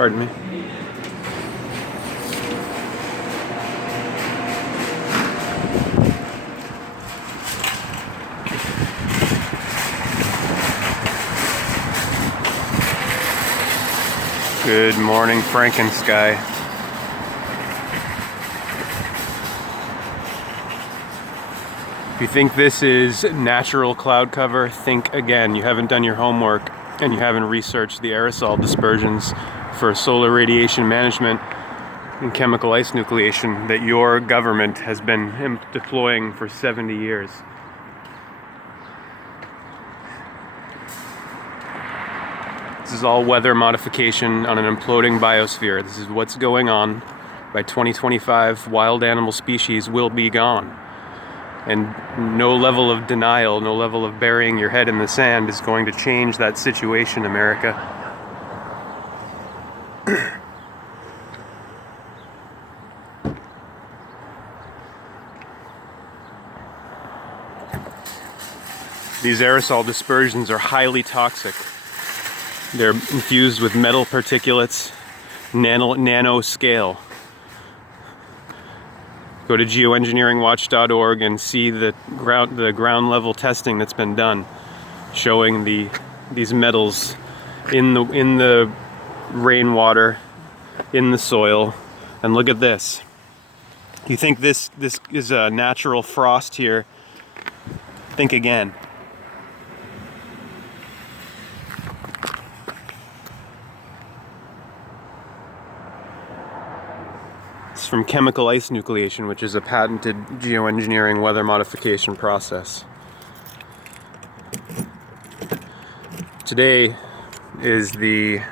Pardon me. Good morning, Frankensky. If you think this is natural cloud cover, think again. You haven't done your homework and you haven't researched the aerosol dispersions for solar radiation management and chemical ice nucleation that your government has been deploying for 70 years. This is all weather modification on an imploding biosphere. This is what's going on. By 2025, wild animal species will be gone. And no level of denial, no level of burying your head in the sand is going to change that situation, America. These aerosol dispersions are highly toxic. They're infused with metal particulates, nano scale. Go to geoengineeringwatch.org and see the ground level testing that's been done, showing these metals in the rainwater, in the soil. And look at this. You think this is a natural frost here? Think again. It's from chemical ice nucleation, which is a patented geoengineering weather modification process. Today is the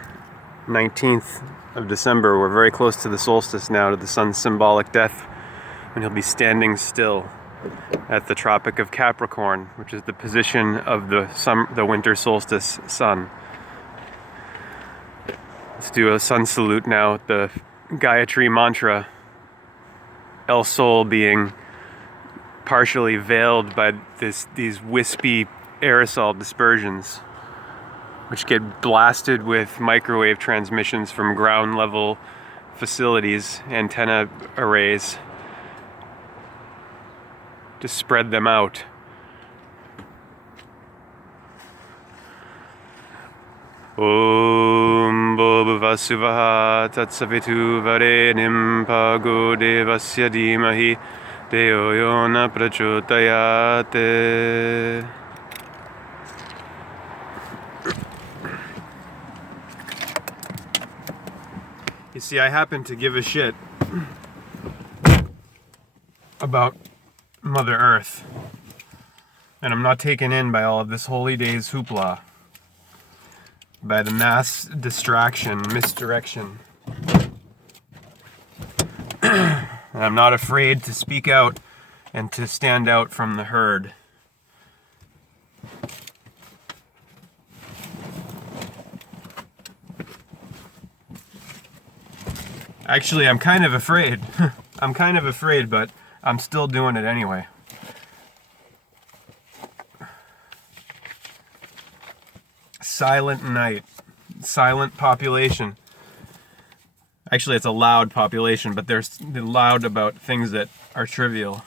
19th of December. We're very close to the solstice now, to the sun's symbolic death, when he'll be standing still at the Tropic of Capricorn, which is the position of the winter solstice sun. Let's do a sun salute now, the Gayatri mantra. El Sol being partially veiled by these wispy aerosol dispersions, which get blasted with microwave transmissions from ground level facilities, antenna arrays, to spread them out. Om Bhuvasuvaha Tatsavitu Varenim Pago Devasya Dhimahi Deo Yona Prachodayate. You see, I happen to give a shit about Mother Earth, and I'm not taken in by all of this holy days hoopla, by the mass distraction, misdirection. And I'm not afraid to speak out and to stand out from the herd. Actually, I'm kind of afraid. I'm kind of afraid, but I'm still doing it anyway. Silent night, silent population. Actually, it's a loud population, but they're loud about things that are trivial,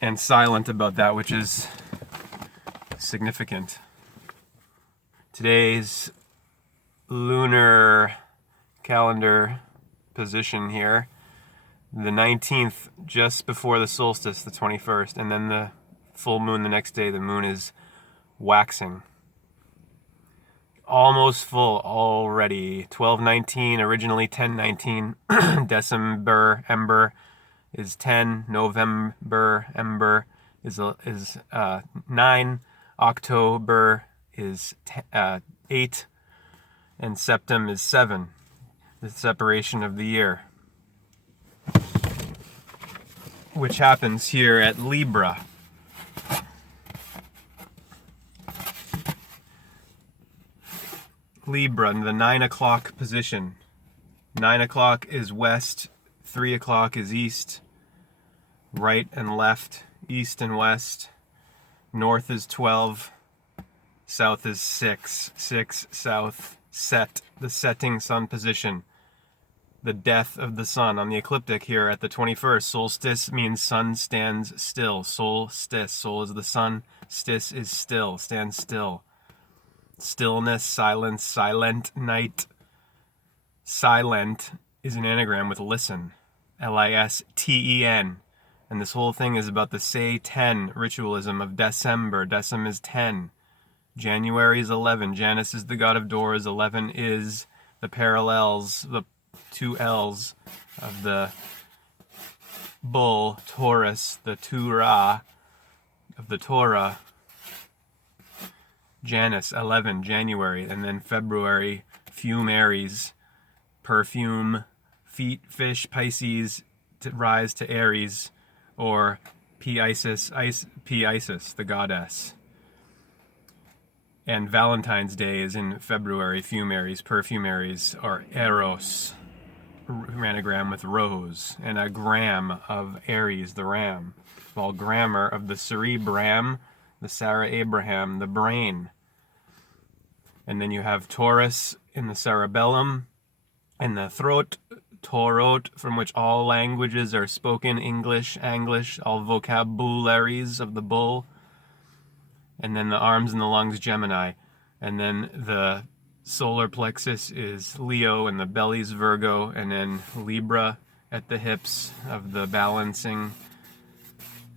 and silent about that which is significant. Today's lunar calendar position here, the 19th, just before the solstice, the 21st, and then the full moon the next day. The moon is waxing. Almost full already. 12:19, originally 10:19. Decem-burr, ember, is 10. November, ember, is 9. October is 8. And Septem is 7. The separation of the year, which happens here at Libra. Libra in the 9 o'clock position. 9 o'clock is west, 3 o'clock is east, right and left, east and west, north is 12, south is 6, 6 south, set, the setting sun position, the death of the sun. On the ecliptic here at the 21st, solstice means sun stands still. Solstice, sol is the sun, stis is still, stands still. Stillness, silence, silent night. Silent is an anagram with listen, Listen. And this whole thing is about the say 10 ritualism of Decem-burr. Decem is 10. January is 11. Janus is the god of doors. 11 is the parallels, the two L's of the bull, Taurus, the Torah of the Torah. Janus, 11, January. And then February, Fume Aries, perfume, feet, fish, Pisces, to rise to Aries, or P Isis, the goddess. And Valentine's Day is in February, Fumaries, perfumaries, or Eros, anagram with rose, and a gram of Aries, the ram. Called grammar of the cerebram, the Sarah Abraham, the brain. And then you have Taurus in the cerebellum, and the throat, Torot, from which all languages are spoken, English, Anglish, all vocabularies of the bull. And then the arms and the lungs, Gemini. And then the solar plexus is Leo, and the belly's Virgo, and then Libra at the hips of the balancing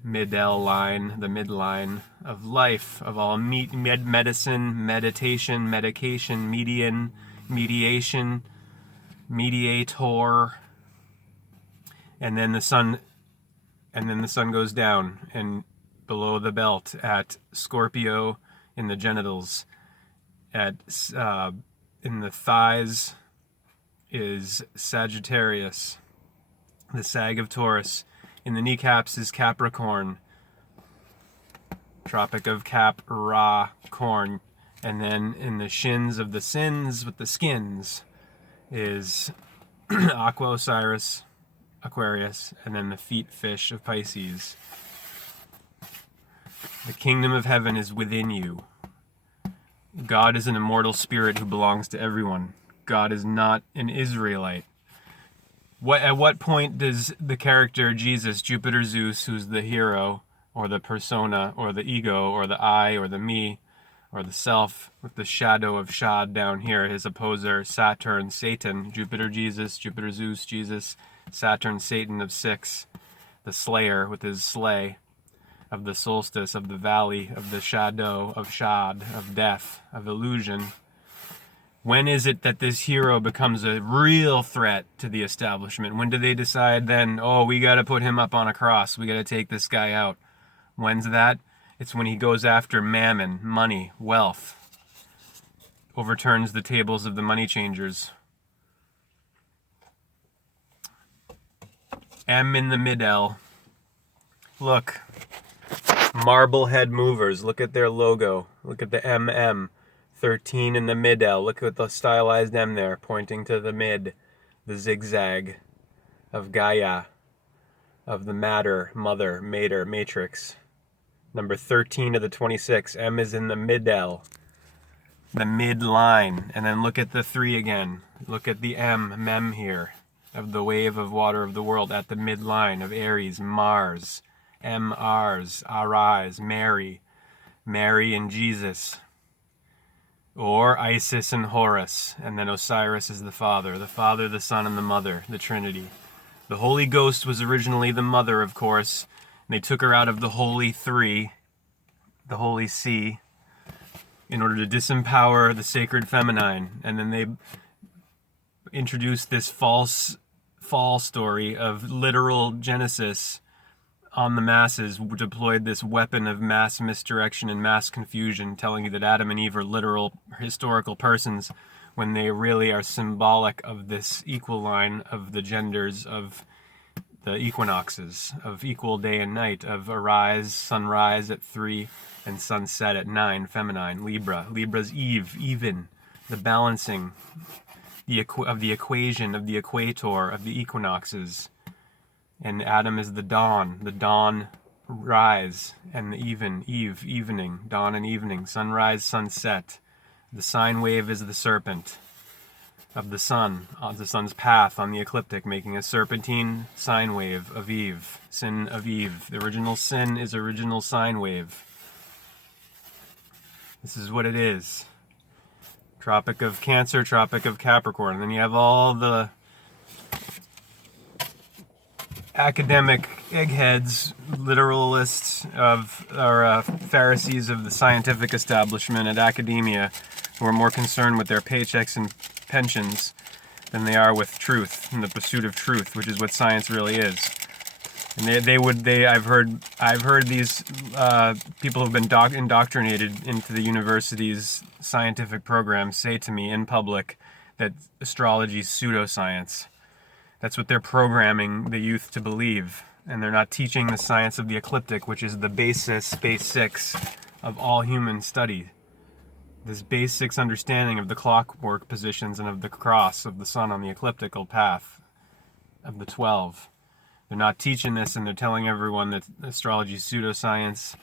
middle line, the midline of life, of all medicine, meditation, medication, mediation, mediator. And then the sun goes down, and below the belt at Scorpio in the genitals, at in the thighs is Sagittarius, the sag of Taurus. In the kneecaps is Capricorn, Tropic of Capricorn. And then in the shins of the sins with the skins is Aqua Osiris, Aquarius, and then the feet fish of Pisces. The kingdom of heaven is within you. God is an immortal spirit who belongs to everyone. God is not an Israelite. At what point does the character Jesus, Jupiter Zeus, who's the hero, or the persona, or the ego, or the I, or the me, or the self, with the shadow of Shad down here, his opposer, Saturn, Satan, Jupiter Jesus, Jupiter Zeus, Jesus, Saturn, Satan of 6, the slayer with his slay, of the solstice, of the valley, of the shadow, of Shad, of death, of illusion. When is it that this hero becomes a real threat to the establishment? When do they decide then, oh, we got to put him up on a cross, we got to take this guy out? When's that? It's when he goes after mammon, money, wealth, overturns the tables of the money changers. M in the middle. Look, Marblehead Movers, look at their logo, look at the MM. 13 in the mid-L. Look at the stylized M there, pointing to the mid, the zigzag of Gaia, of the matter, mother, mater, matrix. Number 13 of the 26. M is in the mid-L, the mid-line. And then look at the 3 again. Look at the mem here, of the wave of water of the world at the mid-line of Aries, Mars, M-Rs, Arise, Mary and Jesus. Or Isis and Horus, and then Osiris is the Father, the Son, and the Mother, the Trinity. The Holy Ghost was originally the Mother, of course, and they took her out of the Holy Three, the Holy See, in order to disempower the sacred feminine. And then they introduced this false fall story of literal Genesis on the masses, deployed this weapon of mass misdirection and mass confusion, telling you that Adam and Eve are literal historical persons, when they really are symbolic of this equal line of the genders of the equinoxes, of equal day and night, of arise, sunrise at 3 and sunset at 9, feminine, Libra. Libra's Eve, even, the balancing of the equation, of the equator, of the equinoxes. And Adam is the dawn rise, and the eve, evening, dawn and evening, sunrise, sunset, The sine wave is the serpent of the sun, on the sun's path on the ecliptic, making a serpentine sine wave of Eve, sin of Eve. The original sin is original sine wave. This is what it is. Tropic of Cancer, Tropic of Capricorn. And then you have all the academic eggheads, literalists or Pharisees of the scientific establishment and academia, who are more concerned with their paychecks and pensions than they are with truth and the pursuit of truth, which is what science really is. And I've heard these people who've been indoctrinated into the university's scientific programs say to me in public that astrology is pseudoscience. That's what they're programming the youth to believe. And they're not teaching the science of the ecliptic, which is the basics of all human study. This basics understanding of the clockwork positions and of the cross of the sun on the ecliptical path of the 12. They're not teaching this, and they're telling everyone that astrology is pseudoscience.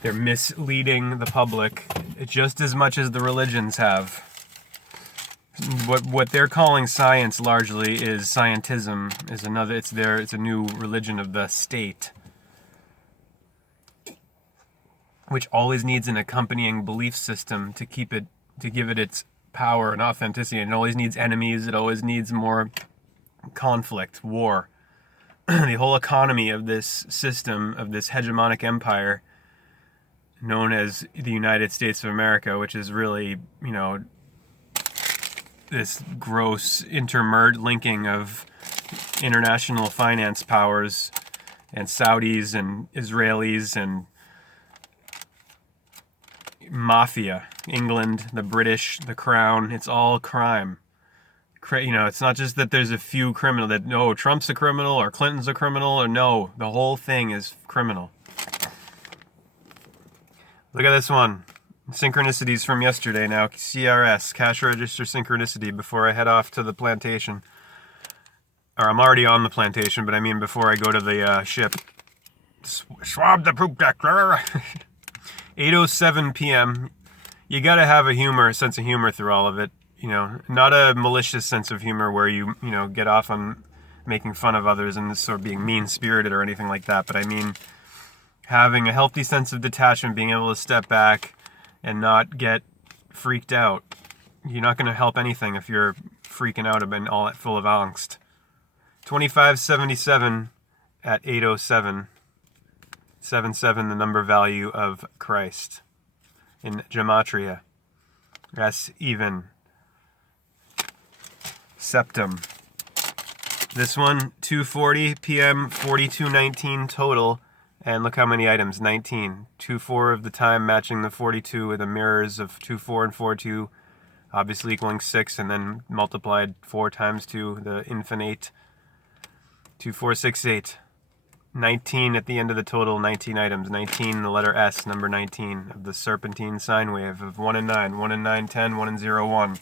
They're misleading the public just as much as the religions have. What they're calling science largely is scientism. It's a new religion of the state, which always needs an accompanying belief system to give it its power and authenticity. And it always needs enemies. It always needs more conflict, war. The whole economy of this system, of this hegemonic empire known as the United States of America, which is really, this gross linking of international finance powers and Saudis and Israelis and mafia, England, the British, the crown. It's all crime. It's not just that there's a few criminal, that no, Trump's a criminal or Clinton's a criminal, or no, the whole thing is criminal. Look at this one. Synchronicities from yesterday now. CRS, cash register synchronicity, before I head off to the plantation. Or I'm already on the plantation, but I mean before I go to the ship. Swab the poop deck. 8:07 p.m. You gotta have a sense of humor through all of it. Not a malicious sense of humor where you get off on making fun of others and sort of being mean-spirited or anything like that. But I mean, having a healthy sense of detachment, being able to step back and not get freaked out. You're not going to help anything if you're freaking out and all full of angst. 2577 at 8:07. 77, the number value of Christ in gematria. S even. Septum. This one, 2:40 p.m., 42:19 total. And look how many items, 19. 2/4 of the time matching the 42 with the mirrors of 2/4 and 4/2, obviously equaling 6, and then multiplied 4 times 2, the infinite. 2468. 19 at the end of the total, 19 items. 19, the letter S, number 19, of the serpentine sine wave of 1 and 9, 1 and 9, 10, 1 and 0, 1.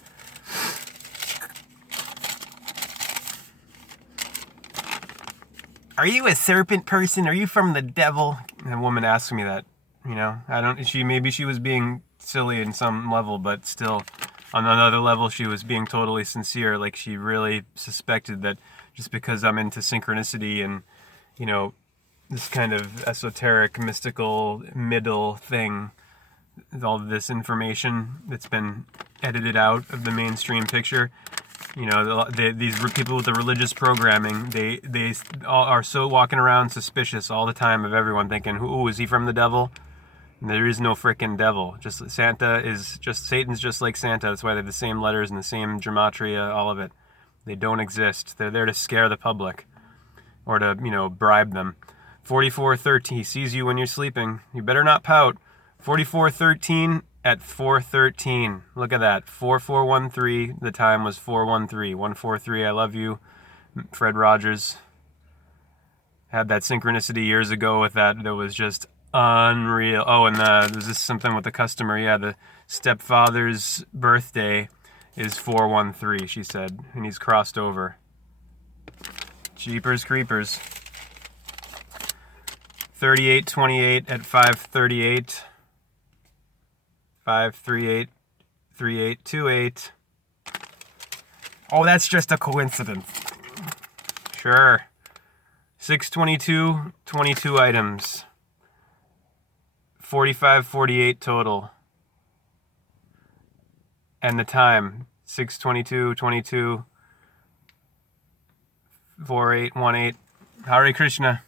Are you a serpent person? Are you from the devil? And a woman asked me that. Maybe she was being silly in some level, but still, on another level, she was being totally sincere. Like, she really suspected that just because I'm into synchronicity and, this kind of esoteric, mystical, middle thing, all of this information that's been edited out of the mainstream picture, these people with the religious programming, they all are so walking around suspicious all the time of everyone, thinking, "Ooh, is he from the devil?" And there is no frickin' devil. Satan's just like Santa. That's why they have the same letters and the same gematria, all of it. They don't exist. They're there to scare the public or to, bribe them. 4413, he sees you when you're sleeping. You better not pout. 4413 at 4:13. Look at that. 4413. The time was 4:13. 143. I love you. Fred Rogers had that synchronicity years ago with that. That was just unreal. Oh, and there's this something with the customer. Yeah, the stepfather's birthday is 4:13. She said, and he's crossed over. Jeepers creepers. 3828 at 5:38. 5383828. Oh, that's just a coincidence. Sure. 622, 22 items. 4548 total. And the time, 622, 22, 4818. Hare Krishna.